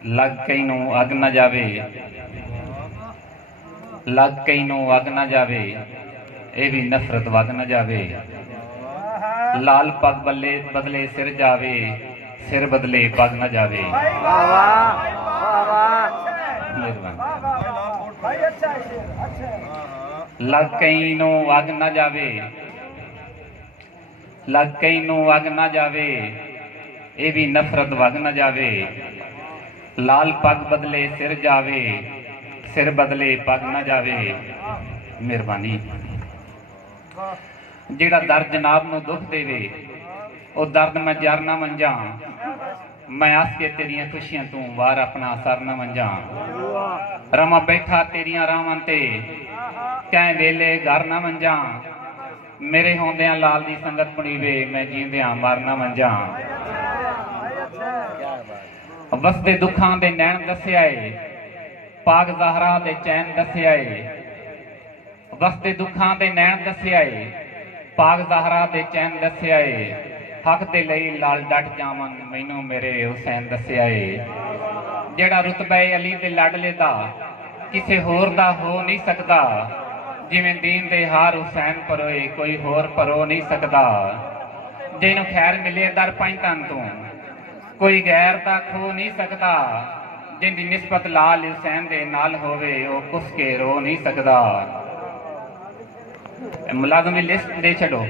लग कई नू अग न जावे, लग कई नू अग न जावे, ये भी नफरत वग न जावे। लाल पग बल्ले बदले सिर जावे, सिर बदले पग न जावे। लग कई नू अग न जावे, लग कई नू अग न जावे, ये भी नफरत वग न जावे। लाल पग बदले सिर जावे, सिर बदले पग न जावे। मेहरबानी। जिहड़ा दर्द जनाब नूं दुख देवे, वो दर्द मैं जर ना मंझा। मैं आस के तेरियां खुशियां तू वार अपना सर न मंझा। रमा बैठा तेरियां रावां ते, कैं वेले घर न मंझा। मेरे होंदियां लाल दी संगत पणीवे, मैं जींदियां मर न मंझा। वसदे दुखां दे नैण दस्सिया है, पाक ज़हरा दे चैन दस्सिया है। वसदे दुखां दे नैण दस्सिया है, पाक ज़हरा दे चैन दस्सिया है। हक दे लई लाल डट जावन, मैनू मेरे हुसैन दस्सिया है। जेड़ा रुतबा अली दे लाडले दा किसे होर दा हो नहीं सकदा। जिवें दीन दे हार हुसैन परोए, कोई होर परो नहीं सकदा। जिन्हों खैर मिले दर पैंतन तू, कोई गैर दा खो नहीं सकता। जिंदी निस्बत लाल हुसैन दे नाल होवे, वो कुस के रो नहीं सकता। मुलाजमी लिस्ट दे छड़ो।